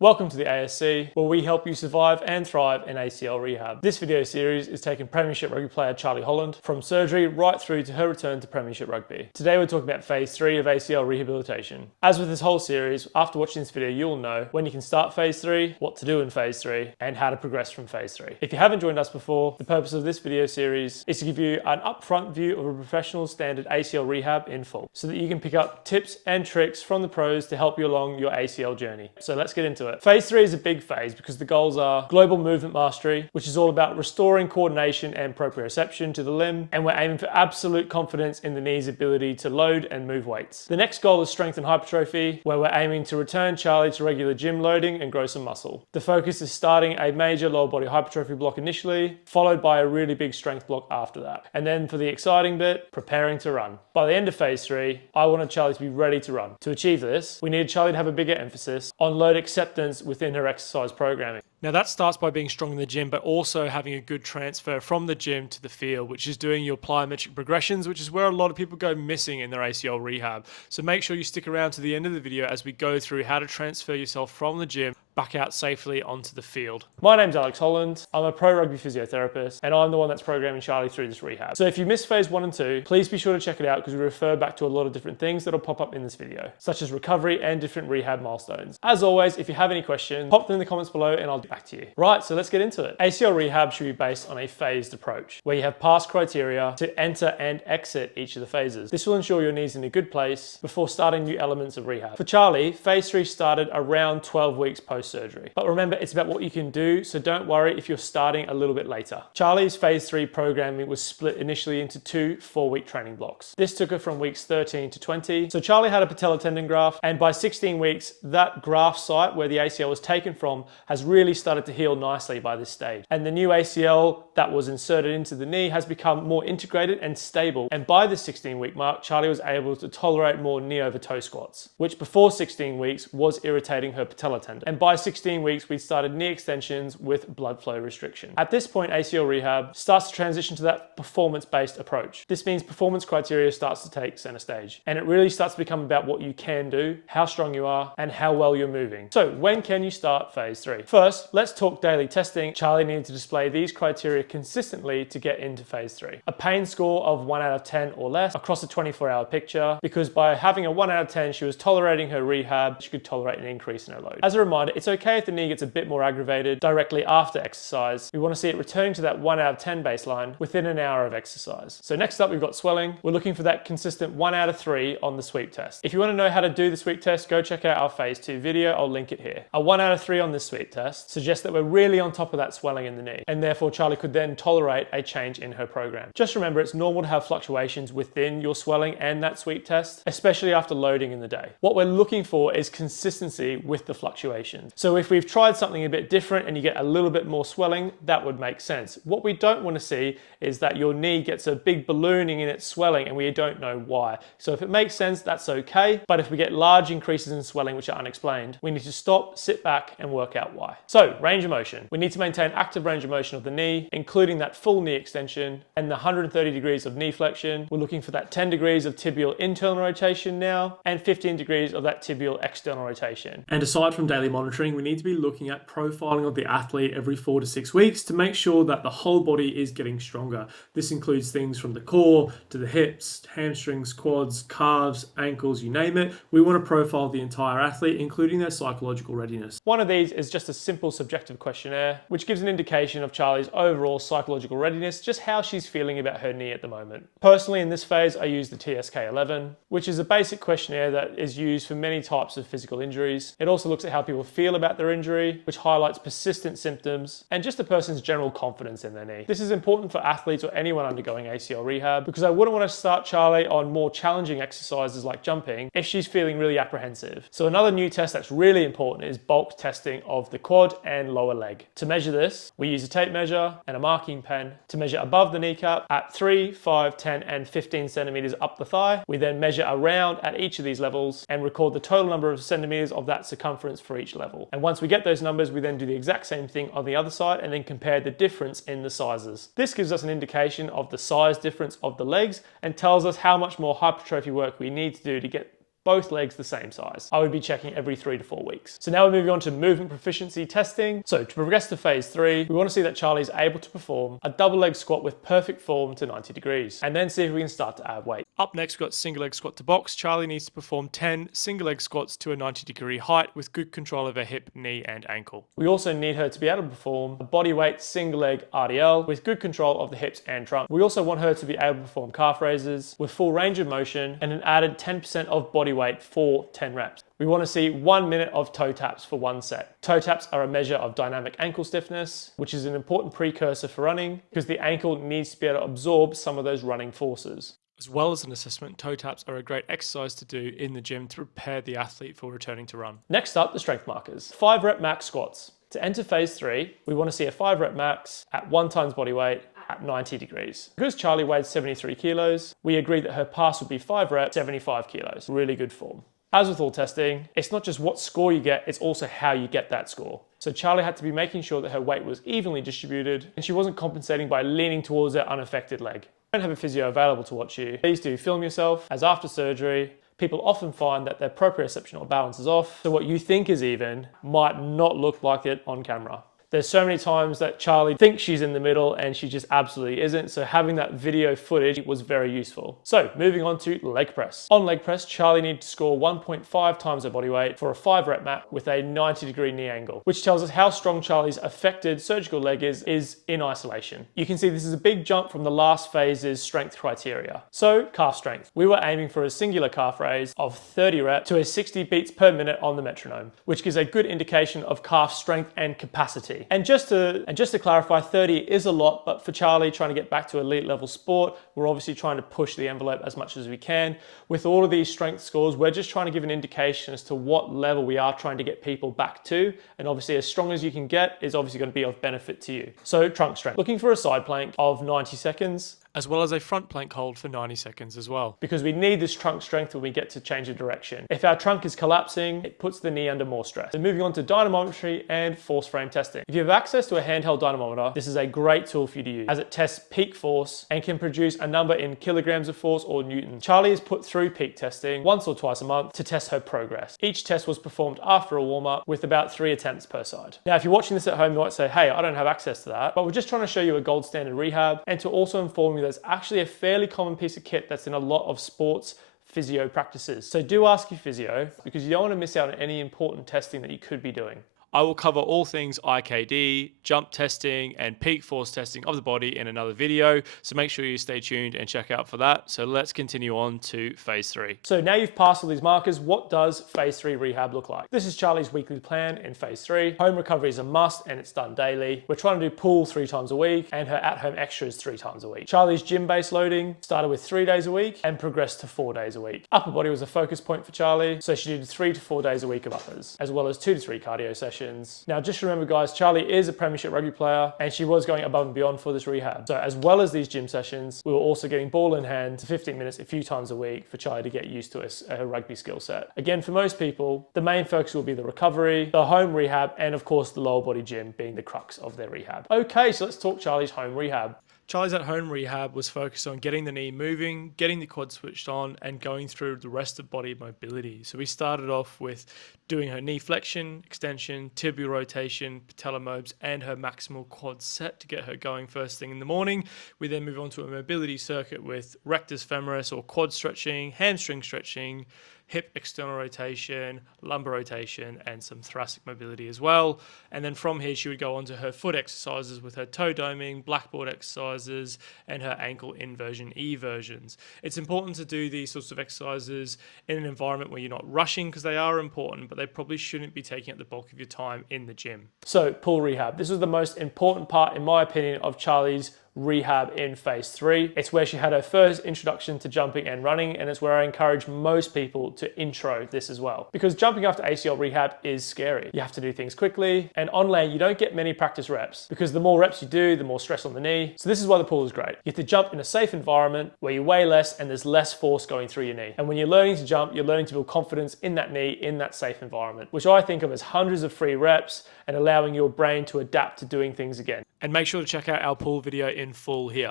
Welcome to the ASC, where we help you survive and thrive in ACL rehab. This video series is taking Premiership rugby player Charlie Holland from surgery right through to her return to Premiership rugby. Today we're talking about phase 3 of ACL rehabilitation. As with this whole series, after watching this video you'll know when you can start phase 3, what to do in phase 3, and how to progress from phase 3. If you haven't joined us before, the purpose of this video series is to give you an upfront view of a professional standard ACL rehab in full, so that you can pick up tips and tricks from the pros to help you along your ACL journey. So let's get into it. Phase 3 is a big phase because the goals are global movement mastery, which is all about restoring coordination and proprioception to the limb, and we're aiming for absolute confidence in the knee's ability to load and move weights. The next goal is strength and hypertrophy, where we're aiming to return Charlie to regular gym loading and grow some muscle. The focus is starting a major lower body hypertrophy block initially, followed by a really big strength block after that. And then for the exciting bit, preparing to run. By the end of phase 3, I wanted Charlie to be ready to run. To achieve this, we needed Charlie to have a bigger emphasis on load acceptance within her exercise programming. Now that starts by being strong in the gym, but also having a good transfer from the gym to the field, which is doing your plyometric progressions, which is where a lot of people go missing in their ACL rehab. So make sure you stick around to the end of the video as we go through how to transfer yourself from the gym back out safely onto the field. My name's Alex Holland. I'm a pro rugby physiotherapist, and I'm the one that's programming Charlie through this rehab. So if you missed phase 1 and 2, please be sure to check it out because we refer back to a lot of different things that'll pop up in this video, such as recovery and different rehab milestones. As always, if you have any questions, pop them in the comments below and I'll get back to you. Right, so let's get into it. ACL rehab should be based on a phased approach, where you have past criteria to enter and exit each of the phases. This will ensure your knee's in a good place before starting new elements of rehab. For Charlie, phase 3 started around 12 weeks post-surgery. But remember, it's about what you can do, so don't worry if you're starting a little bit later. Charlie's phase 3 programming was split initially into 2 4-week training blocks. This took her from weeks 13 to 20. So Charlie had a patella tendon graft, and by 16 weeks, that graft site where the ACL was taken from has really started to heal nicely by this stage. And the new ACL that was inserted into the knee has become more integrated and stable. And by the 16-week mark, Charlie was able to tolerate more knee over toe squats, which before 16 weeks was irritating her patella tendon. And by 16 weeks, we started knee extensions with blood flow restriction. At this point, ACL rehab starts to transition to that performance-based approach. This means performance criteria starts to take center stage, and it really starts to become about what you can do, how strong you are, and how well you're moving. So when can you start phase 3? First, let's talk daily testing. Charlie needed to display these criteria consistently to get into phase 3. A pain score of 1 out of 10 or less across a 24-hour picture, because by having a 1 out of 10, she was tolerating her rehab, she could tolerate an increase in her load. As a reminder, it's okay if the knee gets a bit more aggravated directly after exercise. We want to see it returning to that 1 out of 10 baseline within an hour of exercise. So next up, we've got swelling. We're looking for that consistent 1 out of 3 on the sweep test. If you want to know how to do the sweep test, go check out our phase 2 video. I'll link it here. A 1 out of 3 on this sweep test suggests that we're really on top of that swelling in the knee, and therefore Charlie could then tolerate a change in her program. Just remember, it's normal to have fluctuations within your swelling and that sweep test, especially after loading in the day. What we're looking for is consistency with the fluctuations. So if we've tried something a bit different and you get a little bit more swelling, that would make sense. What we don't want to see is that your knee gets a big ballooning in its swelling and we don't know why. So if it makes sense, that's okay. But if we get large increases in swelling which are unexplained, we need to stop, sit back and work out why. So range of motion. We need to maintain active range of motion of the knee, including that full knee extension and the 130 degrees of knee flexion. We're looking for that 10 degrees of tibial internal rotation now and 15 degrees of that tibial external rotation. And aside from daily monitoring, we need to be looking at profiling of the athlete every 4 to 6 weeks to make sure that the whole body is getting stronger. This includes things from the core to the hips, hamstrings, quads, calves, ankles, you name it. We want to profile the entire athlete, including their psychological readiness. One of these is just a simple subjective questionnaire, which gives an indication of Charlie's overall psychological readiness, just how she's feeling about her knee at the moment. Personally, in this phase, I use the TSK11, which is a basic questionnaire that is used for many types of physical injuries. It also looks at how people feel about their injury, which highlights persistent symptoms and just a person's general confidence in their knee. This is important for athletes or anyone undergoing ACL rehab because I wouldn't want to start Charlie on more challenging exercises like jumping if she's feeling really apprehensive. So another new test that's really important is bulk testing of the quad and lower leg. To measure this, we use a tape measure and a marking pen to measure above the kneecap at 3, 5, 10 and 15 centimeters up the thigh. We then measure around at each of these levels and record the total number of centimeters of that circumference for each level. And once we get those numbers, we then do the exact same thing on the other side and then compare the difference in the sizes. This gives us an indication of the size difference of the legs and tells us how much more hypertrophy work we need to do to get both legs the same size. I would be checking every 3 to 4 weeks. So now we're moving on to movement proficiency testing. So to progress to phase 3, we want to see that Charlie is able to perform a double leg squat with perfect form to 90 degrees, and then see if we can start to add weight. Up next, we've got single leg squat to box. Charlie needs to perform 10 single leg squats to a 90-degree height with good control of her hip, knee, and ankle. We also need her to be able to perform a bodyweight single leg RDL with good control of the hips and trunk. We also want her to be able to perform calf raises with full range of motion and an added 10% of body weight for 10 reps. We want to see 1 minute of toe taps for 1 set. Toe taps are a measure of dynamic ankle stiffness, which is an important precursor for running because the ankle needs to be able to absorb some of those running forces. As well as an assessment, toe taps are a great exercise to do in the gym to prepare the athlete for returning to run. Next up, the strength markers. 5 rep max squats. To enter phase 3, we want to see a 5 rep max at 1 times body weight at 90 degrees. Because Charlie weighed 73 kilos, we agreed that her pass would be 5 reps, 75 kilos. Really good form. As with all testing, it's not just what score you get, it's also how you get that score. So Charlie had to be making sure that her weight was evenly distributed and she wasn't compensating by leaning towards her unaffected leg. If you don't have a physio available to watch you, please do film yourself, as after surgery, people often find that their proprioceptional balance is off, so what you think is even might not look like it on camera. There's so many times that Charlie thinks she's in the middle and she just absolutely isn't, so having that video footage was very useful. So moving on to leg press. On leg press, Charlie needed to score 1.5 times her body weight for a 5 rep mat with a 90-degree knee angle, which tells us how strong Charlie's affected surgical leg is in isolation. You can see this is a big jump from the last phase's strength criteria. So calf strength. We were aiming for a singular calf raise of 30 reps to a 60 beats per minute on the metronome, which gives a good indication of calf strength and capacity. And just to clarify, 30 is a lot, but for Charlie trying to get back to elite level sport, we're obviously trying to push the envelope as much as we can. With all of these strength scores, we're just trying to give an indication as to what level we are trying to get people back to. And obviously as strong as you can get is obviously going to be of benefit to you. So trunk strength, looking for a side plank of 90 seconds, as well as a front plank hold for 90 seconds as well. Because we need this trunk strength when we get to change of direction. If our trunk is collapsing, it puts the knee under more stress. So moving on to dynamometry and force frame testing. If you have access to a handheld dynamometer, this is a great tool for you to use as it tests peak force and can produce a number in kilograms of force or newtons. Charlie is put through peak testing once or twice a month to test her progress. Each test was performed after a warm-up with about 3 attempts per side. Now, if you're watching this at home, you might say, hey, I don't have access to that, but we're just trying to show you a gold standard rehab and to also inform you there's actually a fairly common piece of kit that's in a lot of sports physio practices. So do ask your physio because you don't want to miss out on any important testing that you could be doing. I will cover all things IKD, jump testing, and peak force testing of the body in another video, so make sure you stay tuned and check out for that. So let's continue on to phase 3. So now you've passed all these markers, what does phase 3 rehab look like? This is Charlie's weekly plan in phase 3. Home recovery is a must and it's done daily. We're trying to do pool 3 times a week and her at-home extras 3 times a week. Charlie's gym-based loading started with 3 days a week and progressed to 4 days a week. Upper body was a focus point for Charlie, so she did 3 to 4 days a week of uppers, as well as 2 to 3 cardio sessions. Now just remember guys, Charlie is a premiership rugby player and she was going above and beyond for this rehab. So as well as these gym sessions, we were also getting ball in hand to 15 minutes a few times a week for Charlie to get used to a rugby skill set. Again, for most people, the main focus will be the recovery, the home rehab, and of course the lower body gym being the crux of their rehab. Okay, so let's talk Charlie's home rehab. Charlie's at-home rehab was focused on getting the knee moving, getting the quad switched on, and going through the rest of body mobility. So we started off with doing her knee flexion, extension, tibial rotation, patella mobs, and her maximal quad set to get her going first thing in the morning. We then move on to a mobility circuit with rectus femoris or quad stretching, hamstring stretching, hip external rotation, lumbar rotation, and some thoracic mobility as well. And then from here, she would go on to her foot exercises with her toe doming, blackboard exercises, and her ankle inversion eversions. It's important to do these sorts of exercises in an environment where you're not rushing because they are important, but they probably shouldn't be taking up the bulk of your time in the gym. So pool rehab. This was the most important part, in my opinion, of Charlie's rehab in phase 3. It's where she had her first introduction to jumping and running, and it's where I encourage most people to intro this as well. Because jumping after ACL rehab is scary. You have to do things quickly, and on land you don't get many practice reps because the more reps you do, the more stress on the knee. So this is why the pool is great. You have to jump in a safe environment where you weigh less and there's less force going through your knee. And when you're learning to jump, you're learning to build confidence in that knee, in that safe environment, which I think of as hundreds of free reps and allowing your brain to adapt to doing things again. And make sure to check out our pool video in full here.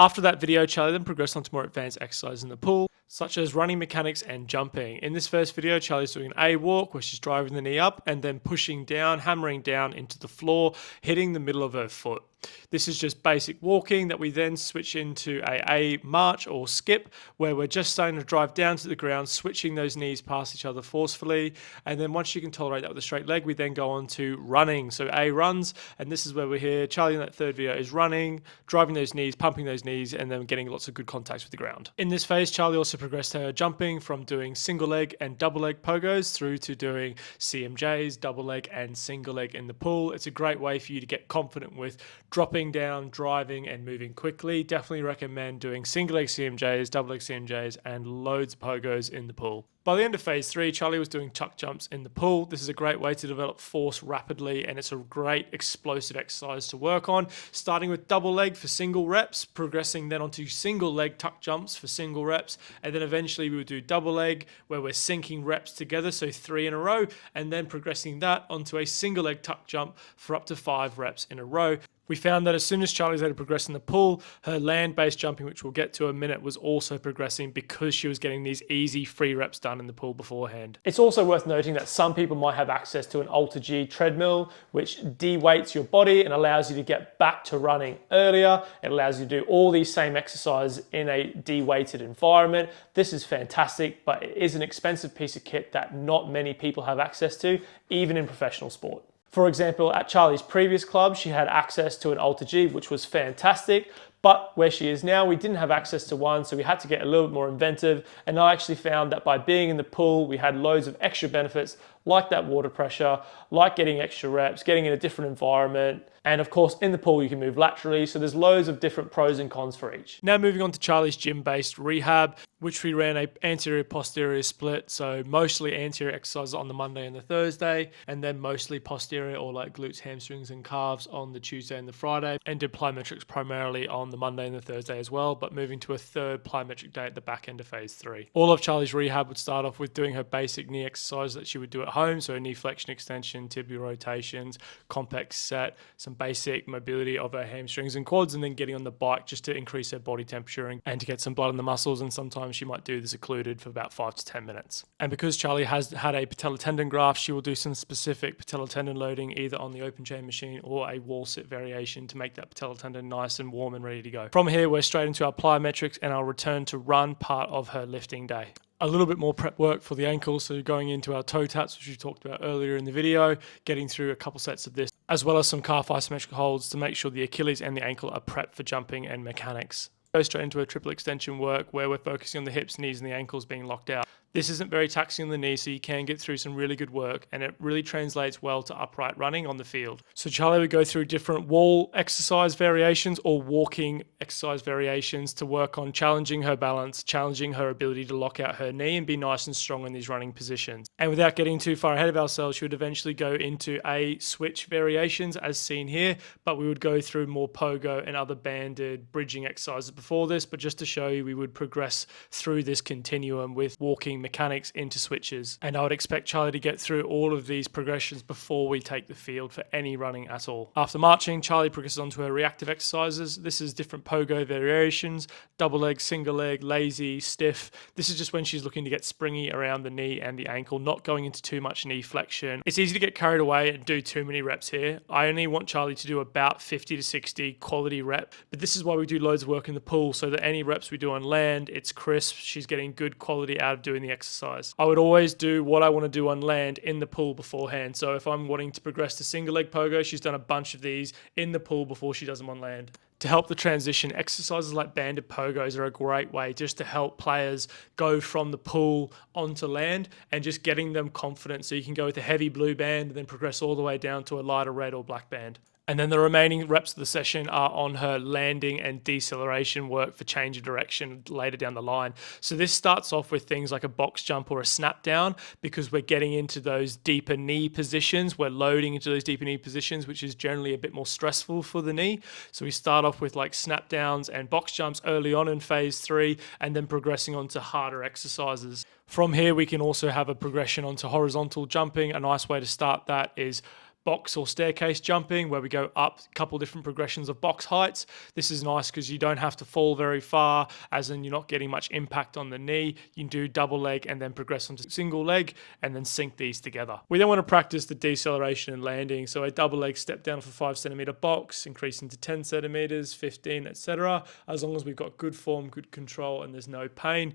After that video, Charlie then progressed on to more advanced exercises in the pool. such as running mechanics and jumping. In this first video, Charlie's doing an A walk where she's driving the knee up and then pushing down, hammering down into the floor, hitting the middle of her foot. This is just basic walking that we then switch into a march or skip, where we're just starting to drive down to the ground, switching those knees past each other forcefully. And then once you can tolerate that with a straight leg, we then go on to running. So A runs, and this is where we're here. Charlie in that third video is running, driving those knees, pumping those knees, and then getting lots of good contacts with the ground. In this phase, Charlie also progressed her jumping from doing single leg and double leg pogos through to doing CMJs, double leg and single leg in the pool. It's a great way for you to get confident with dropping down, driving, and moving quickly. Definitely recommend doing single leg CMJs, double leg CMJs, and loads of pogos in the pool. By the end of phase 3, Charlie was doing chuck jumps in the pool. This is a great way to develop force rapidly, and it's a great explosive exercise to work on, starting with double leg for single reps, progressing then onto single leg tuck jumps for single reps, and then eventually we would do double leg where we're syncing reps together, so 3 in a row, and then progressing that onto a single leg tuck jump for up to 5 reps in a row. We found that as soon as Charlie's able to progress in the pool, her land-based jumping, which we'll get to in a minute, was also progressing because she was getting these easy free reps done in the pool beforehand. It's also worth noting that some people might have access to an Alter-G treadmill, which de-weights your body and allows you to get back to running earlier. It allows you to do all these same exercises in a de-weighted environment. This is fantastic, but it is an expensive piece of kit that not many people have access to, even in professional sport. For example, at Charlie's previous club, she had access to an Alter-G, which was fantastic, but where she is now, we didn't have access to one, so we had to get a little bit more inventive, and I actually found that by being in the pool, we had loads of extra benefits, like that water pressure, like getting extra reps, getting in a different environment, and of course, in the pool, you can move laterally, so there's loads of different pros and cons for each. Now moving on to Charlie's gym-based rehab, which we ran a anterior-posterior split, so mostly anterior exercises on the Monday and the Thursday, and then mostly posterior or like glutes, hamstrings, and calves on the Tuesday and the Friday, and did plyometrics primarily on the Monday and the Thursday as well, but moving to a third plyometric day at the back end of phase 3. All of Charlie's rehab would start off with doing her basic knee exercise that she would do at home, so a knee flexion extension, tibial rotations, Compex set, some basic mobility of her hamstrings and quads, and then getting on the bike just to increase her body temperature and to get some blood in the muscles, and sometimes she might do this occluded for about 5 to 10 minutes. And because Charlie has had a patellar tendon graft, she will do some specific patellar tendon loading either on the open chain machine or a wall sit variation to make that patellar tendon nice and warm and ready to go. From here, we're straight into our plyometrics and our return to run part of her lifting day. A little bit more prep work for the ankles, so going into our toe taps, which we talked about earlier in the video, getting through a couple sets of this, as well as some calf isometric holds to make sure the Achilles and the ankle are prepped for jumping and mechanics. Go straight into a triple extension work where we're focusing on the hips, knees, and the ankles being locked out. This isn't very taxing on the knee, so you can get through some really good work, and it really translates well to upright running on the field. So Charlie would go through different wall exercise variations or walking exercise variations to work on challenging her balance, challenging her ability to lock out her knee and be nice and strong in these running positions. And without getting too far ahead of ourselves, she would eventually go into a switch variations as seen here, but we would go through more pogo and other banded bridging exercises before this, but just to show you, we would progress through this continuum with walking mechanics into switches, and I would expect Charlie to get through all of these progressions before we take the field for any running at all. After marching, Charlie progresses onto her reactive exercises. This is different pogo variations, double leg, single leg, lazy, stiff. This is just when she's looking to get springy around the knee and the ankle, not going into too much knee flexion. It's easy to get carried away and do too many reps here. I only want Charlie to do about 50 to 60 quality rep, but this is why we do loads of work in the pool, so that any reps we do on land, it's crisp, she's getting good quality out of doing the exercise. I would always do what I want to do on land in the pool beforehand. So if I'm wanting to progress to single leg pogo, she's done a bunch of these in the pool before she does them on land. To help the transition, exercises like banded pogos are a great way just to help players go from the pool onto land and just getting them confident, so you can go with a heavy blue band and then progress all the way down to a lighter red or black band. And then the remaining reps of the session are on her landing and deceleration work for change of direction later down the line. So this starts off with things like a box jump or a snap down, because we're getting into those deeper knee positions. We're loading into those deeper knee positions, which is generally a bit more stressful for the knee. So we start off with like snap downs and box jumps early on in phase 3, and then progressing on to harder exercises. From here, we can also have a progression onto horizontal jumping. A nice way to start that is box or staircase jumping, where we go up a couple different progressions of box heights. This is nice because you don't have to fall very far, as in you're not getting much impact on the knee. You can do double leg and then progress onto single leg and then sync these together. We then want to practice the deceleration and landing. So a double leg step down for 5 centimeter box, increasing to 10 centimeters, 15, etc. As long as we've got good form, good control, and there's no pain,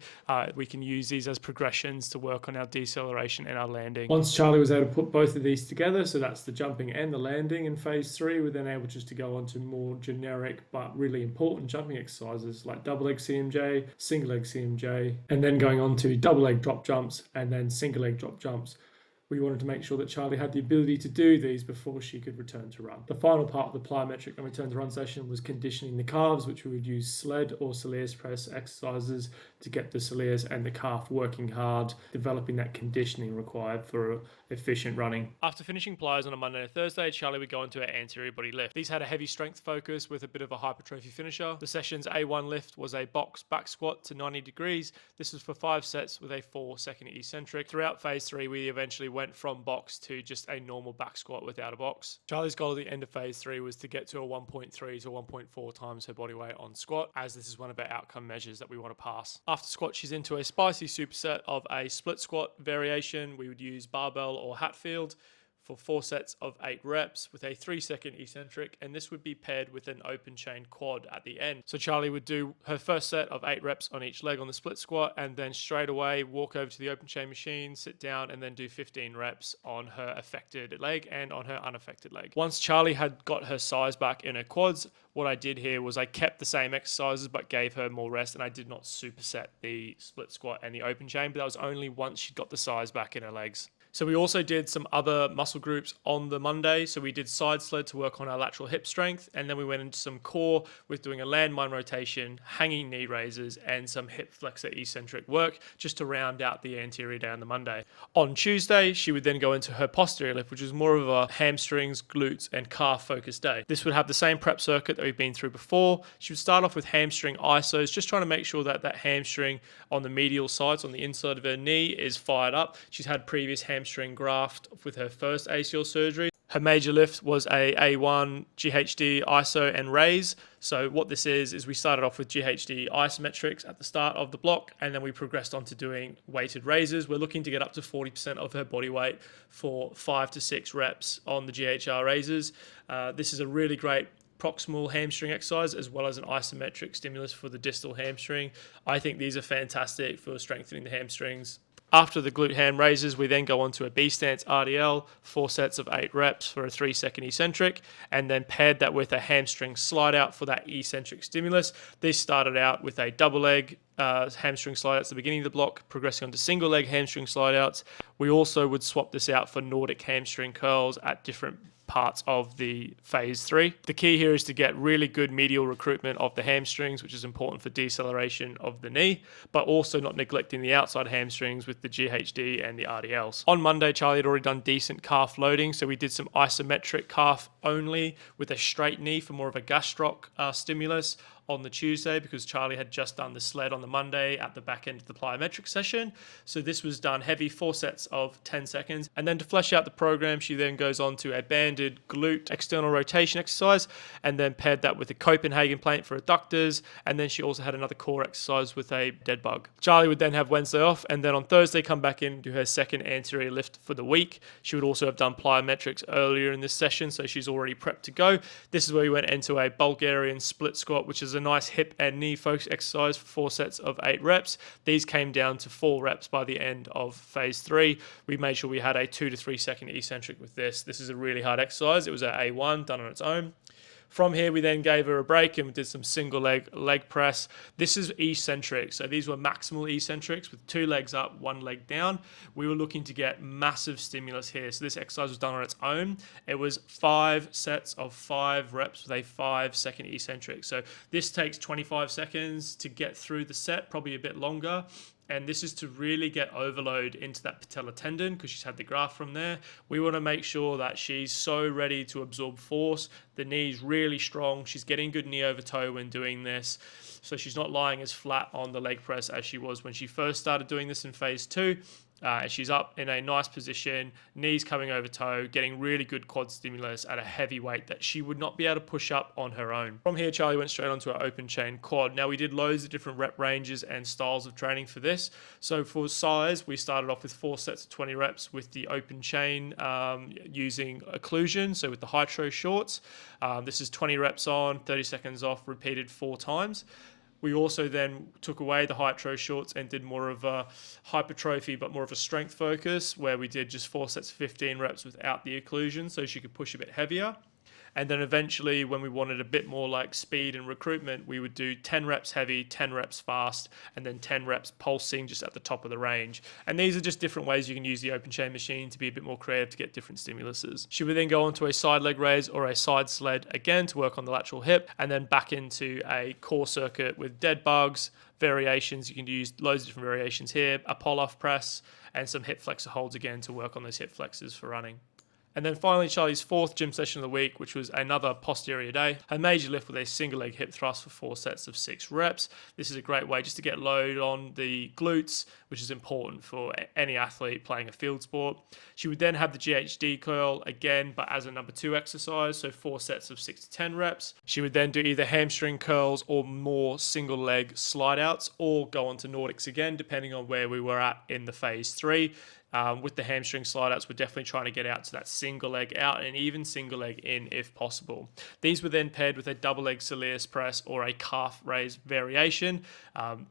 we can use these as progressions to work on our deceleration and our landing. Once Charlie was able to put both of these together, so that's the jumping and the landing in phase 3, we're then able just to go on to more generic but really important jumping exercises like double leg CMJ, single leg CMJ, and then going on to double leg drop jumps and then single leg drop jumps. We wanted to make sure that Charlie had the ability to do these before she could return to run. The final part of the plyometric and return to run session was conditioning the calves, which we would use sled or soleus press exercises to get the soleus and the calf working hard, developing that conditioning required for efficient running. After finishing plyos on a Monday and Thursday, Charlie would go into our anterior body lift. These had a heavy strength focus with a bit of a hypertrophy finisher. The session's A1 lift was a box back squat to 90 degrees. This was for 5 sets with a 4-second eccentric. Throughout phase 3, we eventually went from box to just a normal back squat without a box. Charlie's goal at the end of phase 3 was to get to a 1.3 to 1.4 times her body weight on squat, as this is one of our outcome measures that we want to pass. After squat, she's into a spicy superset of a split squat variation. We would use barbell or Hatfield for 4 sets of 8 reps with a 3-second eccentric, and this would be paired with an open chain quad at the end. So Charlie would do her first set of 8 reps on each leg on the split squat, and then straight away walk over to the open chain machine, sit down, and then do 15 reps on her affected leg and on her unaffected leg. Once Charlie had got her size back in her quads, what I did here was I kept the same exercises but gave her more rest, and I did not superset the split squat and the open chain, but that was only once she got the size back in her legs. So we also did some other muscle groups on the Monday. So we did side sled to work on our lateral hip strength, and then we went into some core with doing a landmine rotation, hanging knee raises, and some hip flexor eccentric work just to round out the anterior day on the Monday. On Tuesday, she would then go into her posterior lift, which is more of a hamstrings, glutes, and calf focused day. This would have the same prep circuit that we've been through before. She would start off with hamstring isos, just trying to make sure that that hamstring on the medial sides, on the inside of her knee, is fired up. She's had previous hamstring graft with her first ACL surgery. Her major lift was a A1 GHD iso and raise. So what this is we started off with GHD isometrics at the start of the block, and then we progressed on to doing weighted raises. We're looking to get up to 40% of her body weight for 5 to 6 reps on the GHR raises. This is a really great proximal hamstring exercise as well as an isometric stimulus for the distal hamstring. I think these are fantastic for strengthening the hamstrings. After the glute ham raises, we then go on to a B stance RDL, 4 sets of 8 reps for a 3-second eccentric, and then paired that with a hamstring slide out for that eccentric stimulus. This started out with a double leg hamstring slide outs at the beginning of the block, progressing on to single leg hamstring slide outs. We also would swap this out for Nordic hamstring curls at different parts of the phase 3. The key here is to get really good medial recruitment of the hamstrings, which is important for deceleration of the knee, but also not neglecting the outside hamstrings with the GHD and the RDLs. On Monday, Charlie had already done decent calf loading, so we did some isometric calf only with a straight knee for more of a gastroc stimulus on the Tuesday, because Charlie had just done the sled on the Monday at the back end of the plyometric session. So this was done heavy, 4 sets of 10 seconds. And then to flesh out the program, she then goes on to a banded glute external rotation exercise, and then paired that with a Copenhagen plank for adductors. And then she also had another core exercise with a dead bug. Charlie would then have Wednesday off, and then on Thursday come back in and do her second anterior lift for the week. She would also have done plyometrics earlier in this session, so she's already prepped to go. This is where we went into a Bulgarian split squat, which is a nice hip and knee focus exercise for 4 sets of 8 reps. These came down to 4 reps by the end of phase 3. We made sure we had a 2 to 3 second eccentric with this. This is a really hard exercise. It was an A1 done on its own. From here, we then gave her a break and we did some single leg press. This is eccentric. So these were maximal eccentrics with 2 legs up, 1 leg down. We were looking to get massive stimulus here. So this exercise was done on its own. It was 5 sets of 5 reps with a 5-second eccentric. So this takes 25 seconds to get through the set, probably a bit longer. And this is to really get overload into that patella tendon because she's had the graft from there. We want to make sure that she's so ready to absorb force. The knee's really strong. She's getting good knee over toe when doing this. So she's not lying as flat on the leg press as she was when she first started doing this in phase 2. And she's up in a nice position, knees coming over toe, getting really good quad stimulus at a heavy weight that she would not be able to push up on her own. From here, Charlie went straight onto our open chain quad. Now we did loads of different rep ranges and styles of training for this. So for size, we started off with 4 sets of 20 reps with the open chain using occlusion, so with the Hytro shorts. This is 20 reps on, 30 seconds off, repeated 4 times. We also then took away the Hytro shorts and did more of a hypertrophy, but more of a strength focus, where we did just 4 sets of 15 reps without the occlusion, so she could push a bit heavier. And then eventually, when we wanted a bit more like speed and recruitment, we would do 10 reps heavy, 10 reps fast, and then 10 reps pulsing just at the top of the range. And these are just different ways you can use the open chain machine to be a bit more creative to get different stimuluses. She would then go on to a side leg raise or a side sled again to work on the lateral hip, and then back into a core circuit with dead bugs, variations. You can use loads of different variations here, a pull-off press, and some hip flexor holds again to work on those hip flexors for running. And then finally, Charlie's 4th gym session of the week, which was another posterior day, a major lift with a single leg hip thrust for 4 sets of 6 reps. This is a great way just to get load on the glutes, which is important for any athlete playing a field sport. She would then have the GHD curl again, but as a number 2 exercise, so 4 sets of 6 to 10 reps. She would then do either hamstring curls or more single leg slide outs, or go on to Nordics again, depending on where we were at in the phase 3. With the hamstring slide outs, we're definitely trying to get out to that single leg out and even single leg in if possible. These were then paired with a double leg soleus press or a calf raise variation,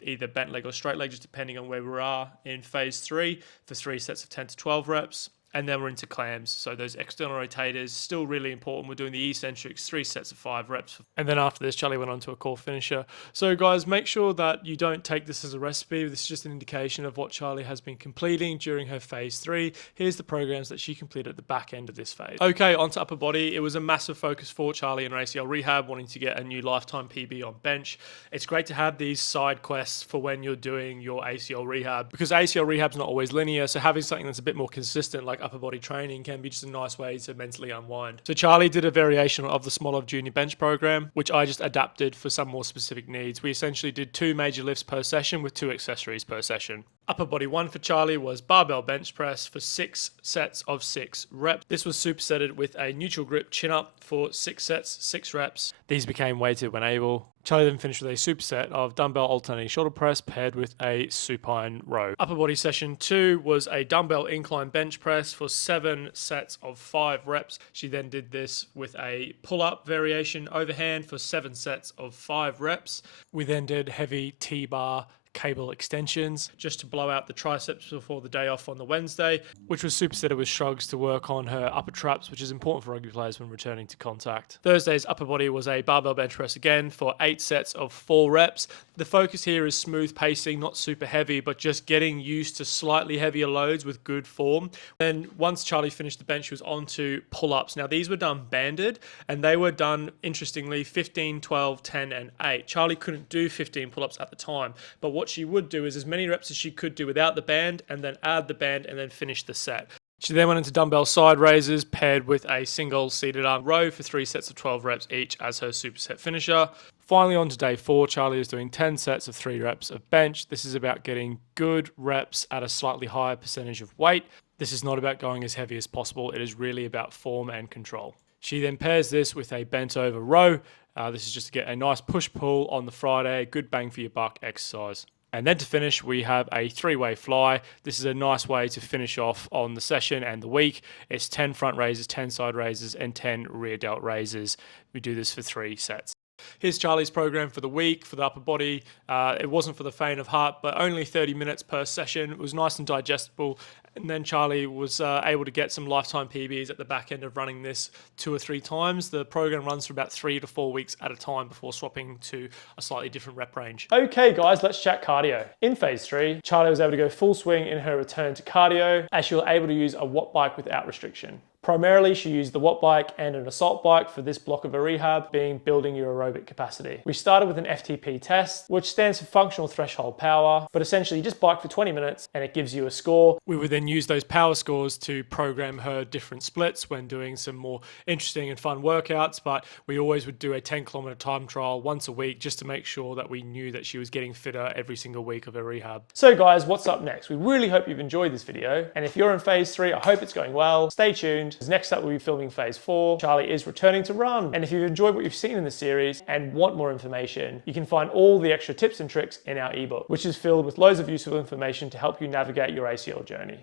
either bent leg or straight leg, just depending on where we are in phase 3 for 3 sets of 10 to 12 reps. And then we're into clams. So those external rotators, still really important. We're doing the eccentrics, 3 sets of 5 reps. And then after this, Charlie went on to a core finisher. So guys, make sure that you don't take this as a recipe. This is just an indication of what Charlie has been completing during her phase 3. Here's the programs that she completed at the back end of this phase. Okay, onto upper body. It was a massive focus for Charlie in her ACL rehab, wanting to get a new lifetime PB on bench. It's great to have these side quests for when you're doing your ACL rehab, because ACL rehab's not always linear. So having something that's a bit more consistent, like upper body training, can be just a nice way to mentally unwind. So Charlie did a variation of the smaller junior bench program, which I just adapted for some more specific needs. We essentially did 2 major lifts per session with 2 accessories per session. Upper body 1 for Charlie was barbell bench press for 6 sets of 6 reps. This was supersetted with a neutral grip chin up for 6 sets, 6 reps. These became weighted when able. Charlie then finished with a superset of dumbbell alternating shoulder press paired with a supine row. Upper body session 2 was a dumbbell incline bench press for 7 sets of 5 reps. She then did this with a pull-up variation overhand for 7 sets of 5 reps. We then did heavy T-bar cable extensions just to blow out the triceps before the day off on the Wednesday, which was supersetted with shrugs to work on her upper traps, which is important for rugby players when returning to contact. Thursday's upper body was a barbell bench press again for 8 sets of 4 reps. The focus here is smooth pacing, not super heavy, but just getting used to slightly heavier loads with good form. Then once Charlie finished the bench, she was on to pull-ups. Now these were done banded, and they were done, interestingly, 15, 12, 10, and 8. Charlie couldn't do 15 pull-ups at the time, but what she would do is as many reps as she could do without the band, and then add the band, and then finish the set. She then went into dumbbell side raises paired with a single seated arm row for 3 sets of 12 reps each as her superset finisher. Finally, on to day 4, Charlie is doing 10 sets of 3 reps of bench. This is about getting good reps at a slightly higher percentage of weight. This is not about going as heavy as possible. It is really about form and control. She then pairs this with a bent over row. This is just to get a nice push-pull on the Friday, good bang for your buck exercise. And then to finish, we have a 3-way fly. This is a nice way to finish off on the session and the week. It's 10 front raises, 10 side raises, and 10 rear delt raises. We do this for 3 sets. Here's Charlie's program for the week for the upper body. It wasn't for the faint of heart, but only 30 minutes per session. It was nice and digestible. And then Charlie was able to get some lifetime PBs at the back end of running this 2 or 3 times. The program runs for about 3 to 4 weeks at a time before swapping to a slightly different rep range. Okay guys, let's chat cardio. In phase 3, Charlie was able to go full swing in her return to cardio as she was able to use a watt bike without restriction. Primarily, she used the watt bike and an assault bike for this block of a rehab, being building your aerobic capacity. We started with an FTP test, which stands for functional threshold power, but essentially you just bike for 20 minutes and it gives you a score. We would then use those power scores to program her different splits when doing some more interesting and fun workouts, but we always would do a 10-kilometer time trial once a week just to make sure that we knew that she was getting fitter every single week of her rehab. So guys, what's up next? We really hope you've enjoyed this video, and if you're in phase 3, I hope it's going well. Stay tuned, because next up we'll be filming phase 4. Charlie is returning to run, and if you've enjoyed what you've seen in this series and want more information, you can find all the extra tips and tricks in our ebook, which is filled with loads of useful information to help you navigate your ACL journey.